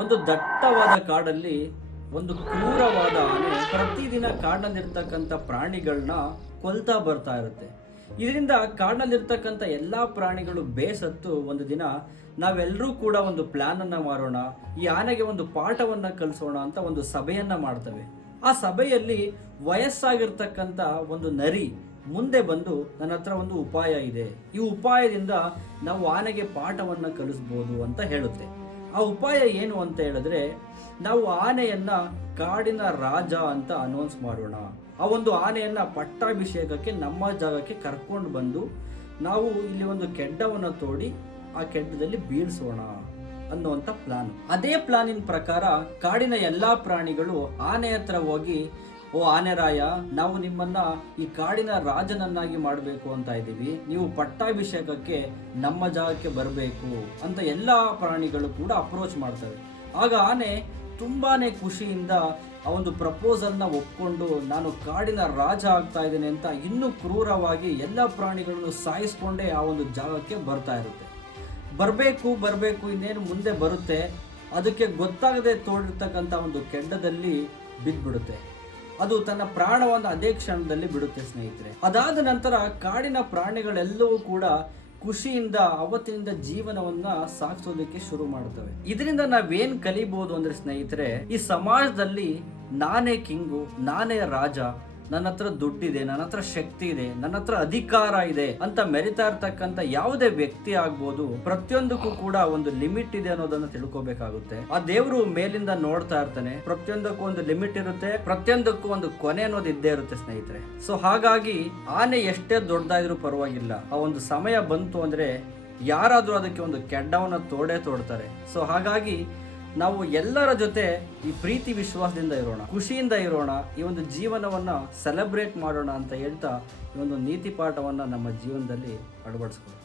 ಒಂದು ದಟ್ಟವಾದ ಕಾಡಲ್ಲಿ ಒಂದು ಕ್ರೂರವಾದ ಆನೆ ಪ್ರತಿದಿನ ಕಾಡಿನಲ್ಲಿರ್ತಕ್ಕಂಥ ಪ್ರಾಣಿಗಳನ್ನ ಕೊಲ್ತಾ ಬರ್ತಾ ಇರುತ್ತೆ. ಇದರಿಂದ ಕಾಡಿನಲ್ಲಿರ್ತಕ್ಕಂಥ ಎಲ್ಲ ಪ್ರಾಣಿಗಳು ಬೇಸತ್ತು ಒಂದು ದಿನ ನಾವೆಲ್ಲರೂ ಕೂಡ ಒಂದು ಪ್ಲಾನ್ ಅನ್ನ ಮಾಡೋಣ, ಈ ಆನೆಗೆ ಒಂದು ಪಾಠವನ್ನ ಕಲಿಸೋಣ ಅಂತ ಒಂದು ಸಭೆಯನ್ನು ಮಾಡ್ತವೆ. ಆ ಸಭೆಯಲ್ಲಿ ವಯಸ್ಸಾಗಿರ್ತಕ್ಕಂಥ ಒಂದು ನರಿ ಮುಂದೆ ಬಂದು ನನ್ನ ಹತ್ರ ಒಂದು ಉಪಾಯ ಇದೆ. ಈ ಉಪಾಯದಿಂದ ನಾವು ಆನೆಗೆ ಪಾಠವನ್ನ ಕಲಿಸ್ಬೋದು ಅಂತ ಹೇಳುತ್ತೆ. ಆ ಉಪಾಯ ಏನು ಅಂತ ಹೇಳಿದ್ರೆ, ನಾವು ಆನೆಯನ್ನ ಕಾಡಿನ ರಾಜ ಅಂತ ಅನೌನ್ಸ್ ಮಾಡೋಣ. ಆ ಒಂದು ಆನೆಯನ್ನ ಪಟ್ಟಾಭಿಷೇಕಕ್ಕೆ, ನಮ್ಮ ಜಾಗಕ್ಕೆ ಕರ್ಕೊಂಡು ಬಂದು, ನಾವು ಇಲ್ಲಿ ಒಂದು ಕೆಡ್ಡವನ್ನ ತೋಡಿ, ಆ ಕೆಡ್ಡದಲ್ಲಿ ಬೀಳ್ಸೋಣ ಅನ್ನುವಂಥ ಪ್ಲಾನ್ ಅದೇ ಪ್ಲಾನಿನ ಪ್ರಕಾರ ಕಾಡಿನ ಎಲ್ಲಾ ಪ್ರಾಣಿಗಳು ಆನೆ ಹತ್ರ ಹೋಗಿ ಓ ಆನೆರಾಯ, ನಾವು ನಿಮ್ಮನ್ನ ಈ ಕಾಡಿನ ರಾಜನನ್ನಾಗಿ ಮಾಡಬೇಕು ಅಂತ ಇದ್ದೀವಿ. ನೀವು ಪಟ್ಟಾಭಿಷೇಕಕ್ಕೆ ನಮ್ಮ ಜಾಗಕ್ಕೆ ಬರಬೇಕು ಅಂತ ಎಲ್ಲ ಪ್ರಾಣಿಗಳು ಕೂಡ ಅಪ್ರೋಚ್ ಮಾಡ್ತವೆ. ಆಗ ಆನೆ ತುಂಬಾನೇ ಖುಷಿಯಿಂದ ಆ ಒಂದು ಪ್ರಪೋಸಲ್ನ ಒಪ್ಕೊಂಡು ನಾನು ಕಾಡಿನ ರಾಜ ಆಗ್ತಾ ಇದ್ದೇನೆ ಅಂತ ಇನ್ನೂ ಕ್ರೂರವಾಗಿ ಎಲ್ಲ ಪ್ರಾಣಿಗಳನ್ನು ಸಾಯಿಸ್ಕೊಂಡೇ ಆ ಒಂದು ಜಾಗಕ್ಕೆ ಬರ್ತಾ ಇರುತ್ತೆ. ಬರಬೇಕು ಬರಬೇಕು ಇನ್ನೇನು ಮುಂದೆ ಬರುತ್ತೆ. ಅದಕ್ಕೆ ಗೊತ್ತಾಗದೆ ತೋಡಿರ್ತಕ್ಕಂಥ ಒಂದು ಕೆಂಡದಲ್ಲಿ ಬಿದ್ದ್ಬಿಡುತ್ತೆ ಅದು ತನ್ನ ಪ್ರಾಣವನ್ನು ಅದೇ ಕ್ಷಣದಲ್ಲಿ ಬಿಡುತ್ತೆ ಸ್ನೇಹಿತರೆ. ಅದಾದ ನಂತರ ಕಾಡಿನ ಪ್ರಾಣಿಗಳೆಲ್ಲವೂ ಕೂಡ ಖುಷಿಯಿಂದ ಅವತ್ತಿನಿಂದ ಜೀವನವನ್ನ ಸಾಗಿಸೋದಕ್ಕೆ ಶುರು ಮಾಡ್ತವೆ ಇದರಿಂದ ನಾವೇನ್ ಕಲಿಬಹುದು ಅಂದ್ರೆ ಸ್ನೇಹಿತರೆ, ಈ ಸಮಾಜದಲ್ಲಿ ನಾನೇ ಕಿಂಗು, ನಾನೇ ರಾಜ ನನ್ನ ಹತ್ರ ದುಡ್ಡಿದೆ, ನನ್ನ ಹತ್ರ ಶಕ್ತಿ ಇದೆ, ನನ್ನ ಹತ್ರ ಅಧಿಕಾರ ಇದೆ ಅಂತ ಮೆರಿತಾ ಇರ್ತಕ್ಕಂಥ ಯಾವುದೇ ವ್ಯಕ್ತಿ ಆಗ್ಬೋದು, ಪ್ರತಿಯೊಂದಕ್ಕೂ ಕೂಡ ಒಂದು ಲಿಮಿಟ್ ಇದೆ ಅನ್ನೋದನ್ನ ತಿಳ್ಕೊಬೇಕಾಗುತ್ತೆ. ಆ ದೇವರು ಮೇಲಿಂದ ನೋಡ್ತಾ ಇರ್ತಾನೆ, ಪ್ರತಿಯೊಂದಕ್ಕೂ ಒಂದು ಲಿಮಿಟ್ ಇರುತ್ತೆ, ಪ್ರತಿಯೊಂದಕ್ಕೂ ಒಂದು ಕೊನೆ ಅನ್ನೋದು ಇದ್ದೇ ಇರುತ್ತೆ ಸ್ನೇಹಿತರೆ. ಸೊ ಹಾಗಾಗಿ ಆನೆ ಎಷ್ಟೇ ದೊಡ್ಡದಾದ್ರೂ ಪರವಾಗಿಲ್ಲ, ಆ ಒಂದು ಸಮಯ ಬಂತು ಅಂದ್ರೆ ಯಾರಾದ್ರೂ ಅದಕ್ಕೆ ಒಂದು ಕೆಡ್ಡವನ್ನ ತೋಡೆ ತೋಡ್ತಾರೆ. ಸೊ ಹಾಗಾಗಿ ನಾವು ಎಲ್ಲರ ಜೊತೆ ಈ ಪ್ರೀತಿ ವಿಶ್ವಾಸದಿಂದ ಇರೋಣ, ಖುಷಿಯಿಂದ ಇರೋಣ, ಈ ಒಂದು ಜೀವನವನ್ನ ಸೆಲೆಬ್ರೇಟ್ ಮಾಡೋಣ ಅಂತ ಹೇಳ್ತಾ ಈ ಒಂದು ನೀತಿ ಪಾಠವನ್ನ ನಮ್ಮ ಜೀವನದಲ್ಲಿ ಅಳವಡಿಸ್ಕೊಳ್ಳೋಣ.